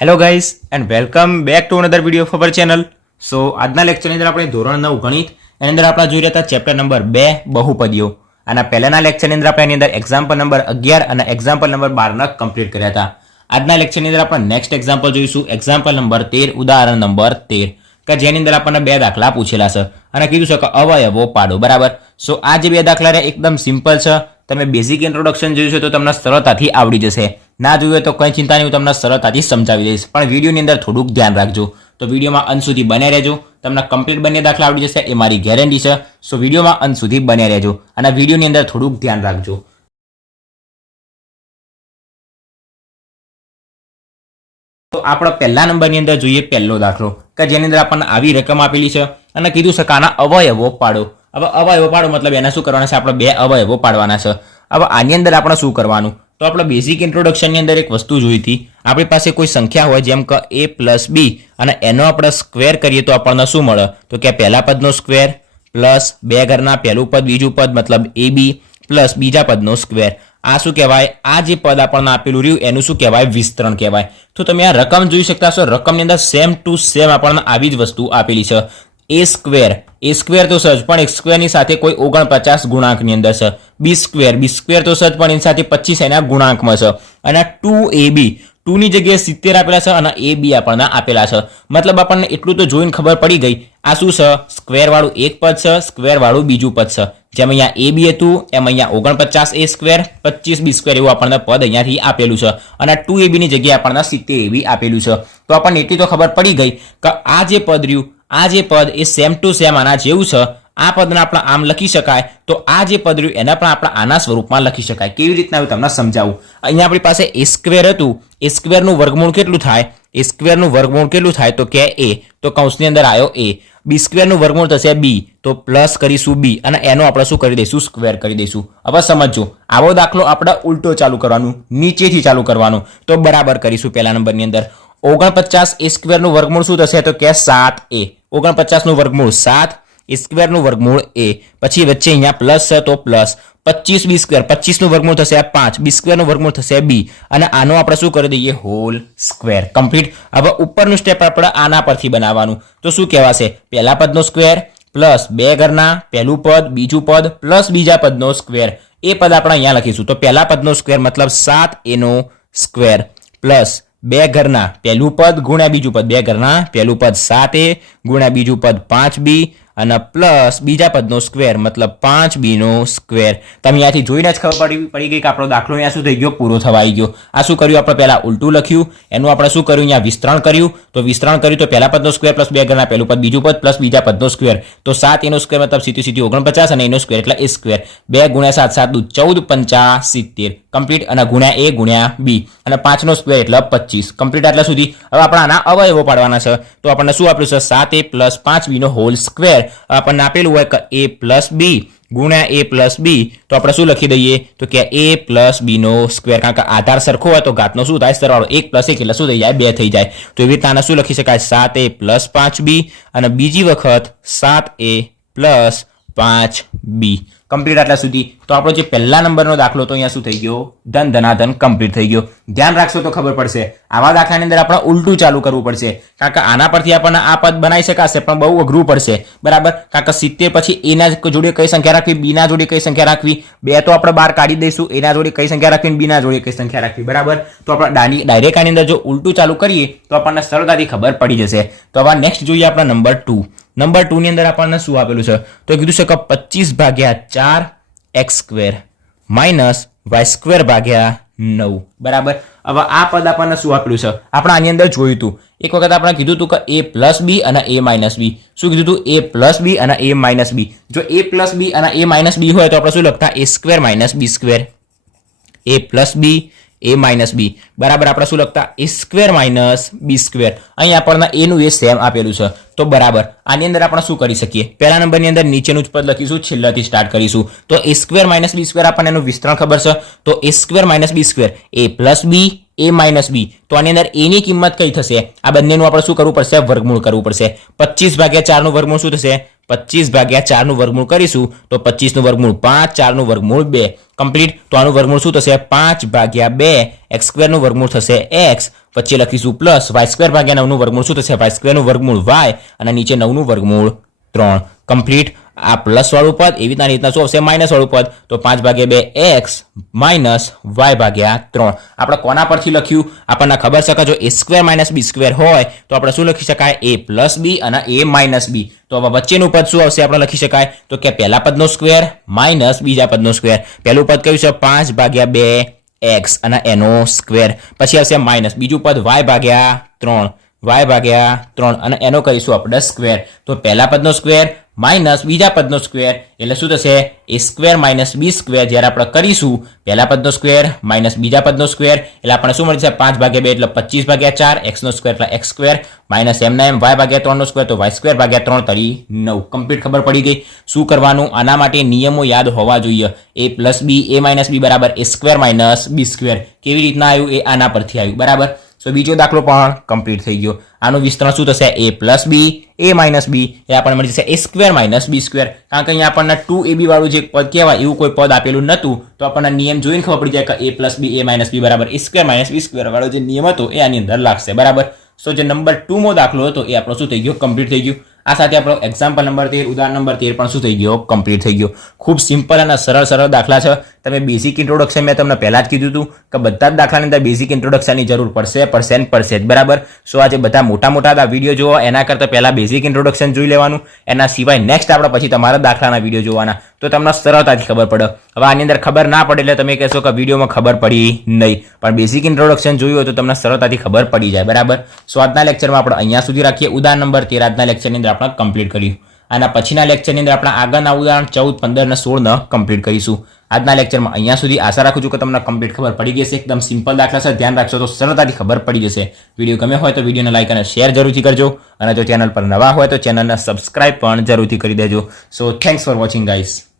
Hello guys and welcome back to another video of our channel. So આજના લેક્ચરની અંદર આપણે ધોરણ 9 ગણિત એની અંદર આપણે જોઈ રહ્યા હતા ચેપ્ટર નંબર 2 બહુપદીઓ. આના પહેલાના લેક્ચરની અંદર આપણે એની અંદર એક્ઝામ્પલ નંબર 11 અને એક્ઝામ્પલ નંબર 12 કમ્પ્લીટ કર્યા હતા. આજના લેક્ચરની અંદર આપણે નેક્સ્ટ એક્ઝામ્પલ જોઈશું, એક્ઝામ્પલ નંબર 13, ઉદાહરણ નંબર 13, કે જેની અંદર આપણને બે દાખલા પૂછેલા છે અને કીધું છે કે અવયવો પાડો. બરાબર. સો આ જે બે દાખલા રહ્યા એકદમ સિમ્પલ છે. તમે બેઝિક ઇન્ટ્રોડક્શન જોયું છે તો તમને સરળતાથી આવડી જશે. ના જોયું તો કંઈ ચિંતા નહીં, હું તમને સરળતાથી સમજાવી દઈશ, પણ વિડીયોની અંદર થોડુંક ધ્યાન રાખજો. તો વિડીયોમાં અંત સુધી બને રહેજો, તમને કમ્પ્લીટ બંને દાખલા આવડી જશે એ મારી ગેરંટી છે. સો વિડીયોમાં અંત સુધી બને રહેજો અને વિડીયોની અંદર થોડુંક ધ્યાન રાખજો. તો આપણે પહેલા નંબરની અંદર જોઈએ પહેલો દાખલો, કે જેની અંદર આપણને આવી રકમ આપેલી છે અને કીધું છે કે આના અવયવો પાડો. હવે અવયવો પાડો મતલબ એને શું કરવાના છે? આપણે બે અવયવો પાડવાના છે. હવે આની અંદર આપણે શું કરવાનું? તો આપણે બેઝિક ઇન્ટ્રોડક્શનની અંદર એક વસ્તુ જોઈ હતી. આપણી પાસે કોઈ સંખ્યા હોય જેમ કે a પ્લસ b અને એનો આપણે સ્ક્વેર કરીએ તો આપણને શું મળે? તો કે પહેલા પદનો સ્ક્વેર પ્લસ બે ઘરના પહેલું પદ બીજું પદ મતલબ ab પ્લસ બીજા પદનો સ્ક્વેર. આ શું કહેવાય? આ જે પદ આપણને આપેલું રહ્યું એનું શું કહેવાય? વિસ્તરણ કહેવાય. તો તમે આ રકમ જોઈ શકતા છો. રકમની અંદર સેમ ટુ સેમ આપણને આવી જ વસ્તુ આપેલી છે. એ સ્ક્વેર તો સજ પણ એક સ્ક્વેરની સાથે કોઈ 49 ગુણાંકની અંદર છે. બી સ્ક્વેર તો સજ પણ એની સાથે 25 એના ગુણાંકમાં છે. અને 2ab 2 ની જગ્યાએ 70 આપેલા છે અને ab આપણને આપેલા છે. મતલબ આપણને એટલું તો જોઈને ખબર પડી ગઈ આ શું છે? સ્ક્વેર વાળું એક પદ છે, સ્ક્વેર વાળું બીજું પદ છે. જેમ અહીંયા ab હતું એમ અહીંયા 49 a સ્ક્વેર 25 b સ્ક્વેર એવું આપણને પદ અહીંયાથી આપેલું છે અને 2ab ની જગ્યાએ આપણને 70 ab આપેલું છે. તો આપણને એટલી તો ખબર પડી ગઈ કે આ જે પદ રહ્યું, આ જે પદ એ સેમ ટુ સેમ આના જેવું છે. આ પદને આપણે આમ લખી શકાય, તો આ જે પદ રહ્યું એને પણ આપણે આના સ્વરૂપમાં લખી શકાય. કેવી રીતના હું તમને સમજાવું. અહીંયા આપણી પાસે a સ્ક્વેર હતું, a સ્ક્વેરનું વર્ગમૂળ કેટલું થાય? a સ્ક્વેરનું વર્ગમૂળ કેટલું થાય? તો કે a, તો કૌંસની અંદર આવ્યો a. b સ્ક્વેરનું વર્ગમૂળ થશે b, તો પ્લસ કરીશું b અને એનો આપણે શું કરી દઈશું? સ્ક્વેર કરી દઈશું. હવે સમજો, આવો દાખલો આપણે ઉલટો ચાલુ કરવાનું, નીચેથી ચાલુ કરવાનું. તો બરાબર કરીશું. પહેલા નંબરની અંદર 49 a સ્ક્વેરનું વર્ગમૂળ શું થશે? તો કે 7a. 49 નું વર્ગમૂળ 7, a સ્ક્વેરનું વર્ગમૂળ a, પછી વચ્ચે અહીંયા પ્લસ છે તો પ્લસ 25 b સ્ક્વેર, 25 નું વર્ગમૂળ થશે 5, b સ્ક્વેરનું વર્ગમૂળ થશે b અને આનો આપણે શું કરી દઈએ? Whole square. કમ્પ્લીટ. હવે ઉપરનું સ્ટેપ આપણે આના પરથી બનાવવાનું. તો શું કહેવાશે? પહેલા પદનો સ્ક્વેર પ્લસ બે ઘરના પહેલું પદ બીજું પદ પ્લસ બીજા પદનો સ્ક્વેર. એ પદ આપણે અહીંયા લખીશું. તો પહેલા પદનો સ્ક્વેર મતલબ 7a નો સ્ક્વેર પ્લસ બે ઘરના પહેલું પદ ગુણ્યા બીજું પદ, બે ઘરના પહેલું પદ 7a ગુણ્યા બીજું પદ 5b અને પ્લસ બીજા પદનો સ્ક્વેર મતલબ 5b નો સ્ક્વેર. તમે અહીંયાથી જોઈને જ ખબર પડી ગઈ કે આપણો દાખલો અહીંયા શું થઈ ગયો? પૂરો થવા આવી ગયો. આ શું કર્યું? આપણે પહેલા ઉલટું લખ્યું, એનું આપણે શું કર્યું? અહીંયા વિસ્તરણ કર્યું. તો વિસ્તરણ કર્યું તો પહેલા પદનો સ્ક્વેર પ્લસ બે ઘરના પહેલું પદ બીજું પદ પ્લસ બીજા પદનો સ્ક્વેર. તો 7 એનો સ્ક્વેર મતલબ સીધી 49 અને એનો સ્ક્વેર એટલે a સ્ક્વેર. 2 ગુણ્યા 7 7 14 5 70 કમ્પ્લીટ અને ગુણ્યા a ગુણ્યા b અને 5 નો સ્ક્વેર એટલે 25 કમ્પ્લીટ. આટલા સુધી. હવે આપણે આના અવયવો પાડવાના છે. તો આપણને શું આપ્યું છે? 7a પ્લસ 5b નો હોલ સ્ક્વેર. આપણને આપેલું હોય કે a પ્લસ b ગુણ્યા a પ્લસ b, તો આપણે શું લખી દઈએ? તો કે a પ્લસ b નો સ્ક્વેર. કારણ કે આધાર સરખો હોય તો ઘાતનો શું થાય? સરવાળો. 1 પ્લસ 1 એટલે શું થઈ જાય? 2 થઈ જાય. તો એવી રીતના શું લખી શકાય? 7a પ્લસ 5b અને બીજી વખત 7a પ્લસ 5b. કમ્પ્લીટ. આટલા સુધી. તો આપણો જે પહેલા નંબરનો દાખલો તો અહીંયા શું થઈ ગયો? ધનાધન કમ્પ્લીટ થઈ ગયો. ધ્યાન રાખશો તો ખબર પડશે. આવા દાખલાની અંદર આપણે ઉલટું ચાલુ કરવું પડશે, કારણ કે આના પરથી આપણને આ પદ બનાવી શકાશે પણ બહુ અઘરું પડશે. બરાબર. કારણ કે 70 પછી a ના જોડે કઈ સંખ્યા રાખવી, b ના જોડે કઈ સંખ્યા રાખવી, બે તો આપણે બહાર કાઢી દઈશું. a ના જોડે કઈ સંખ્યા રાખવી, b ના જોડે કઈ સંખ્યા રાખવી. બરાબર. તો આપણે ડાયરેક્ટ આની અંદર જો ઉલટું ચાલુ કરીએ તો આપણને સરળતાથી ખબર પડી જશે. તો હવે નેક્સ્ટ જોઈએ આપણે નંબર 2. નંબર 2 ની અંદર આપણને શું આપેલું છે? તો કીધું છે કે 25 ભાગ્યા 4 x square minus y square ભાગ્યા 9. બરાબર. હવે આ પદ આપણને શું આપેલું છે? આપણે આની અંદર જોયું હતું. એક વખત આપણે કીધું હતું કે a પ્લસ b અને a માઇનસ b. શું કીધું હતું? a પ્લસ b અને a માઇનસ b. જો a પ્લસ b અને a માઇનસ b હોય તો આપણે શું લખતા? a square minus b square. a plus b a minus b બરાબર. આપણે શું લખતા? a square minus b square. અહીં આપણને a નું એ સેમ આપેલું છે. તો બરાબર. આની અંદર આપણે શું કરી શકીએ? પહેલા નંબરની અંદર નીચેનું જ પદ લખીશું, છેલ્લાથી સ્ટાર્ટ કરીશું. તો a square minus b square આપણને એનું વિસ્તરણ ખબર છે. તો a square minus b square a plus b a minus b. તો આની અંદર a ની કિંમત કઈ થશે? આ બંનેનું આપણે શું કરવું પડશે? વર્ગમૂળ કરવું પડશે. 25 ભાગ્યા 4 નું વર્ગમૂળ શું થશે? 25/4 નું વર્ગમૂળ કરીશું તો 25 નું વર્ગમૂળ 5, 4 નું વર્ગમૂળ 2 કમ્પ્લીટ. તો આનું વર્ગમૂળ શું થશે? 5/2 x² નું વર્ગમૂળ થશે x, વચ્ચે લખીશું પ્લસ y² નું વર્ગમૂળ શું થશે? y² નું વર્ગમૂળ y, અને નીચે 9 નું વર્ગમૂળ 3 કમ્પ્લીટ. આ પ્લસ વાળું પદ એવી રીતના શું આવશે? માઇનસ વાળું પદ. તો 5/2 x માઇનસ y/3 આપણે કોના પરથી લખ્યું? આપણને ખબર છે કે જો a² - b² હોય તો આપણે શું લખી શકાય? a + b અને a - b. તો હવે વચ્ચેનું પદ શું આવશે? આપણે લખી શકાય તો કે પહેલા પદનો સ્ક્વેર માઇનસ બીજા પદનો સ્ક્વેર. પહેલું પદ કયું છે? 5/2 x અને એનો સ્ક્વેર. પછી આવશે માઇનસ બીજું પદ y/3 અને એનો કરીશું આપણે સ્ક્વેર. તો પહેલા પદનો સ્ક્વેર માઇનસ બીજા પદનો સ્ક્વેર એટલે શું થશે? a² - b². જ્યારે આપણે કરીશું પહેલા પદનો સ્ક્વેર માઇનસ બીજા પદનો સ્ક્વેર એટલે આપણે શું મળશે? 5/2 એટલે 25/4, x નો સ્ક્વેર એટલે x² માઇનસ એમના એમ y/3 નો સ્ક્વેર તો y²/3 તરી 9. કમ્પ્લીટ ખબર પડી ગઈ. શું કરવાનું? આના માટે નિયમો યાદ હોવા જોઈએ. a + b a - b બરાબર a² - b². કેવી રીતના આવ્યું? એ આના પરથી આવ્યું બરાબર. સો બીજો દાખલો પણ કમ્પ્લીટ થઈ ગયો. આનું વિસ્તરણ શું થશે? a + b a - b એ આપણને મળી જશે a² - b². કારણ કે અહીંયા આપણને 2ab વાળું જે પદ કહેવાય એવું કોઈ પદ આપેલું નહોતું તો આપણને નિયમ જોઈને ખબર પડી જાય કે a + b a - b બરાબર a² - b² વાળો જે નિયમ હતો એ આની અંદર લાગશે બરાબર. સો જે નંબર 2 મો દાખલો હતો એ આપણો શું થઈ ગયો? કમ્પ્લીટ થઈ ગયું. આ સાથે આપણો એક્ઝામ્પલ નંબર 13 ઉદાહરણ નંબર 13 પણ શું થઈ ગયો? કમ્પ્લીટ થઈ ગયો. ખૂબ સિમ્પલ અને સરળ દાખલા છે. તમે બેઝિક ઇન્ટ્રોડક્શન મેં તમને પહેલા જ કીધું હતું કે બધા જ દાખલાની અંદર બેઝિક ઇન્ટ્રોડક્શનની જરૂર પડશે જ બરાબર. સો આજે બધા મોટા વિડીયો જોવો એના કરતાં પહેલાં બેઝિક ઇન્ટ્રોડક્શન જોઈ લેવાનું. એના સિવાય નેક્સ્ટ આપણે પછી તમારા દાખલાના વિડીયો જોવાના તો તમને સરળતાથી ખબર પડે. હવે આની અંદર ખબર ના પડે એટલે તમે કહેશો કે વિડીયોમાં ખબર પડી નહીં, પણ બેઝિક ઇન્ટ્રોડક્શન જોયું હોય તો તમને સરળતાથી ખબર પડી જાય બરાબર. સો આજના લેક્ચરમાં આપણે અહીંયા સુધી રાખીએ. ઉદાહરણ નંબર 13 આજના લેક્ચરની અંદર આપણે કમ્પ્લીટ કર્યું. આના પછીના લેક્ચરની અંદર આપણે આગળના ઉદાહરણ 14, 15 અને 16 કમ્પ્લીટ કરીશું. આજના લેક્ચરમાં અહીંયા સુધી. આશા રાખું છું કે તમને કમ્પ્લીટ ખબર પડી ગઈ છે. એકદમ સિમ્પલ દાખલા છે, ધ્યાન રાખશો તો સરળતાથી ખબર પડી જશે. વિડીયો ગમે હોય તો વિડીયોને લાઈક અને શેર જરૂરથી કરજો, અને જો ચેનલ પર નવા હોય તો ચેનલને સબસ્ક્રાઇબ પણ જરૂરથી કરી દેજો. સો થેન્ક્સ ફોર વોચિંગ ગાઈઝ.